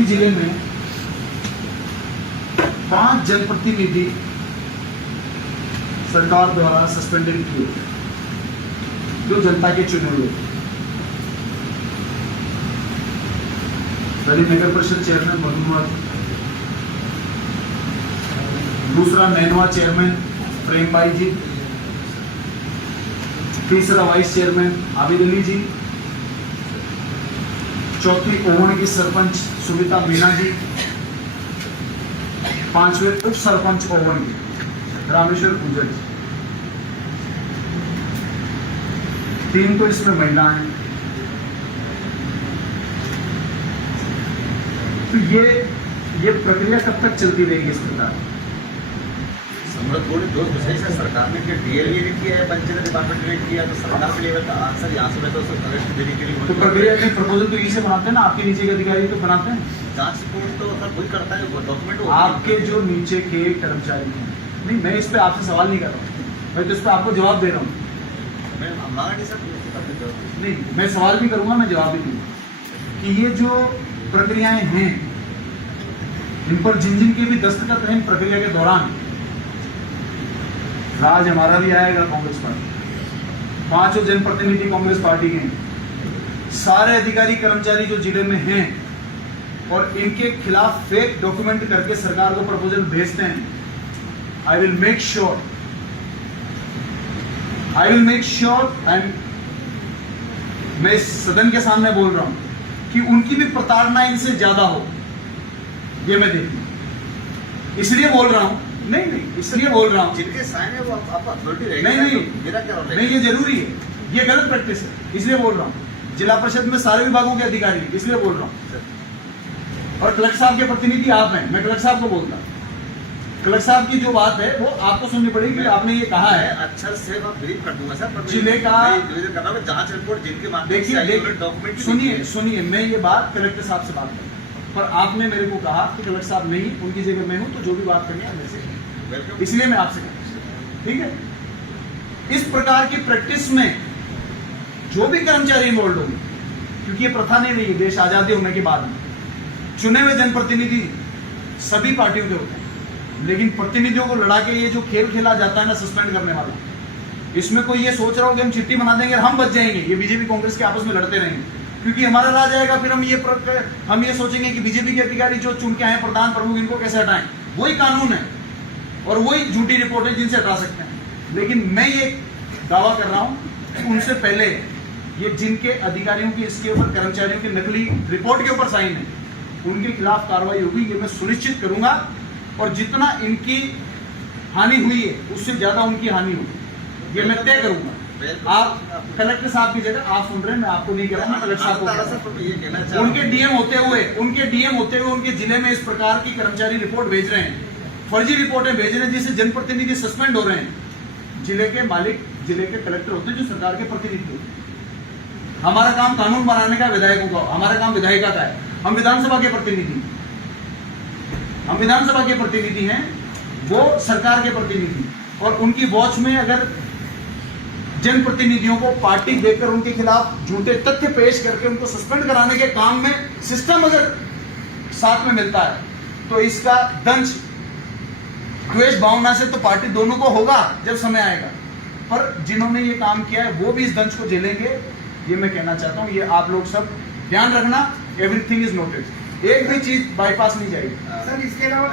मोरबी जिले में 5 जनप्रतिनिधि सरकार द्वारा सस्पेंडेड किए जो जनता के चुने हुए। पहले नगर परिषद चेयरमैन मधुमत, दूसरा नैनवा चेयरमैन प्रेम भाई जी, तीसरा वाइस चेयरमैन आबिद अली जी, चौथी ओवन की सरपंच सुमिता मीना जी, पांचवें उप सरपंच ओवन की रामेश्वर पूजा जी, 3 तो इसमें महिला हैं। तो ये प्रक्रिया कब तक चलती रहेगी इस प्रकार? दो विषय से सरकार ने डीएलए ने किया है, पंचायत डिपार्टमेंट ने किया, तो सरकार के लेवल का आंसर यहाँ से तो अरेस्ट देने के लिए तो प्रक्रिया के प्रपोजल तो यही से बनाते हैं ना, आपके नीचे के अधिकारी तो बनाते हैं। जांच रिपोर्ट तो सब वही करता है, डॉक्यूमेंट आपके जो नीचे के कर्मचारी हैं, नहीं मैं इस पे आपसे सवाल नहीं कर रहा हूँ, मैं तो इस पे आपको जवाब दे रहा हूँ। नहीं मैं सवाल भी करूंगा, मैं जवाब भी दूंगा कि ये जो प्रक्रियाएं हैं इन पर जिन के भी दस्तखत हैं प्रक्रिया के दौरान, राज हमारा भी आएगा कांग्रेस पार्टी, 5 जनप्रतिनिधि कांग्रेस पार्टी के, सारे अधिकारी कर्मचारी जो जिले में हैं और इनके खिलाफ फेक डॉक्यूमेंट करके सरकार को प्रपोजल भेजते हैं, I will make sure and मैं इस सदन के सामने बोल रहा हूं कि उनकी भी प्रताड़ना इनसे ज्यादा हो, ये मैं देखूं, इसलिए बोल रहा हूं। नहीं इसलिए बोल रहा हूं, जिनके साइन है वो आपका अथॉरिटी रहेगी। नहीं मेरा क्या नहीं ये जरूरी है, ये गलत प्रैक्टिस है, इसलिए बोल रहा हूं। जिला परिषद में सारे विभागों के अधिकारी, इसलिए बोल रहा हूं। और कलेक्टर साहब के प्रतिनिधि आप हैं, मैं कलेक्टर साहब को बोलता हूं। कलेक्टर साहब की जो बात है वो आपको सुननी पड़ेगी कि आपने ये कहा है। अक्षर से मैं ब्रीफ कर दूंगा सर, जिले का जांच रिपोर्ट जिनके देखिए सुनिए मैं ये बात कलेक्टर साहब से बात करूं, पर आपने मेरे को कहा कि कलेक्टर साहब नहीं, उनकी जगह मैं हूं, तो जो भी बात करनी है मेरे से, इसलिए मैं आपसे कहता हूं, ठीक है। इस प्रकार की प्रैक्टिस में जो भी कर्मचारी इन्वॉल्व होंगे, क्योंकि ये प्रथा नहीं रही, देश आजादी होने के बाद में चुने हुए जनप्रतिनिधि सभी पार्टियों के होते हैं, लेकिन प्रतिनिधियों को लड़ा के ये जो खेल खेला जाता है ना सस्पेंड करने वाला, इसमें कोई ये सोच रहा हो कि हम चिट्ठी बना देंगे और हम बच जाएंगे, ये बीजेपी कांग्रेस के आपस में लड़ते रहेंगे क्योंकि हमारा राज आएगा, फिर हम ये सोचेंगे कि बीजेपी के अधिकारी जो चुन के आए प्रधान प्रमुख, इनको कैसे हटाएं। वही कानून है और वही झूठी रिपोर्ट है जिनसे हटा सकते हैं। लेकिन मैं ये दावा कर रहा हूं कि उनसे पहले ये जिनके अधिकारियों की, इसके ऊपर कर्मचारियों की नकली रिपोर्ट के ऊपर साइन है, उनके खिलाफ कार्रवाई होगी, ये मैं सुनिश्चित करूंगा। और जितना इनकी हानि हुई है उससे ज्यादा उनकी हानि होगी, ये मैं तय करूंगा। आप कलेक्टर साहब की जगह आप सुन रहे हैं, मैं आपको नहीं कह रहा हूं, कलेक्टर साहब को उनके डीएम होते हुए उनके जिले में इस प्रकार की कर्मचारी रिपोर्ट भेज रहे हैं, फर्जी रिपोर्टें भेज रहे हैं, जिससे जनप्रतिनिधि सस्पेंड हो रहे हैं। जिले के मालिक जिले के कलेक्टर होते हैं जो सरकार के प्रतिनिधि होते हैं। हमारा काम कानून बनाने का विधायकों का, हमारा काम विधायिका का है। हम विधानसभा के प्रतिनिधि हैं, वो सरकार के प्रतिनिधि, और उनकी वॉच में अगर जनप्रतिनिधियों को पार्टी देकर उनके खिलाफ झूठे तथ्य पेश करके उनको सस्पेंड कराने के काम में सिस्टम अगर साथ में मिलता है, तो इसका दंश द्वेष भावना से तो पार्टी दोनों को होगा जब समय आएगा, पर जिन्होंने ये काम किया है वो भी इस दंश को झेलेंगे, ये मैं कहना चाहता हूँ। ये आप लोग सब ध्यान रखना, एवरीथिंग इज नोटेड, एक भी चीज बाईपास नहीं जाएगी। सर इसके अलावा